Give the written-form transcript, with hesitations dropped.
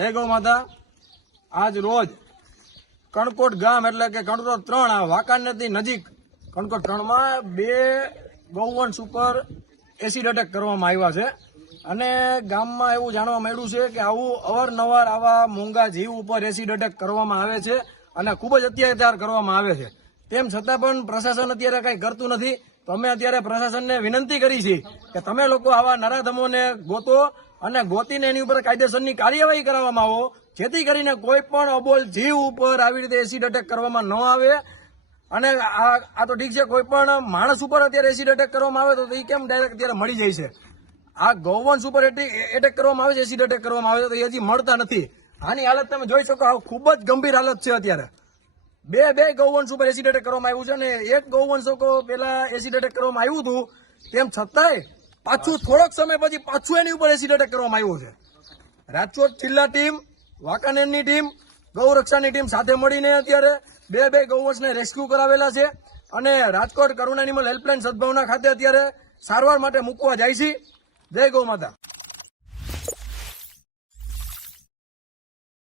જય ગૌ માતા। આજ રોજ કણકોટ ગામ એટલે કે કણકોટ 3 આ વાંકાનેરથી નજીક કણકોટ 3 માં 2 ગૌવંશ ઉપર એસિડ એટેક કરવામાં આવ્યા છે અને ગામમાં એવું જાણવા મળ્યું છે કે આવું અવારનવાર આવા મોંઘા જીવ ઉપર એસિડ એટેક કરવામાં આવે છે અને ખૂબ જ અત્યાચાર કરવામાં આવે છે। તેમ છતાં પણ પ્રશાસન અત્યારે કંઈ કરતું નથી। તો અમે અત્યારે પ્રશાસનને વિનંતી કરી છે કે તમે લોકો આવા નરાધમોને ગોતો અને ગોતીને એની ઉપર કાયદેસરની કાર્યવાહી કરવામાં આવો, જેથી કરીને કોઈ પણ અબોલ જીવ ઉપર આવી રીતે એસિડ એટેક કરવામાં ન આવે। અને આ તો ઠીક છે, કોઈ પણ માણસ ઉપર અત્યારે એસિડ એટેક કરવામાં આવે તો એ કેમ ડાયરેક્ટ અત્યારે મળી જાય છે? આ ગૌવંશ ઉપર એટેક કરવામાં આવે છે, એસિડ એટેક કરવામાં આવે છે તો એ હજી મળતા નથી। આની હાલત તમે જોઈ શકો, આ ખૂબ જ ગંભીર હાલત છે। અત્યારે બે ગૌવંશ ઉપર એસિડ એટેક કરવામાં આવ્યું છે અને એક ગૌવંશ પેલા એસિડ એટેક કરવામાં આવ્યું હતું, તેમ છતાંય પાછું થોડોક સમય પછી પાછું એની ઉપર એસિડ એટેક કરવામાં આવ્યો છે। રાજકોટ જિલ્લા ટીમ, વાંકાનેરની ટીમ, ગૌરક્ષાની ટીમ સાથે મળીને અત્યારે બે ગૌવંશને રેસ્ક્યુ કરાવેલા છે અને રાજકોટ કરુણા એનિમલ હેલ્પલાઇન સદભાવના ખાતે અત્યારે સારવાર માટે મૂકવા જાય છે। જય ગૌ માતા।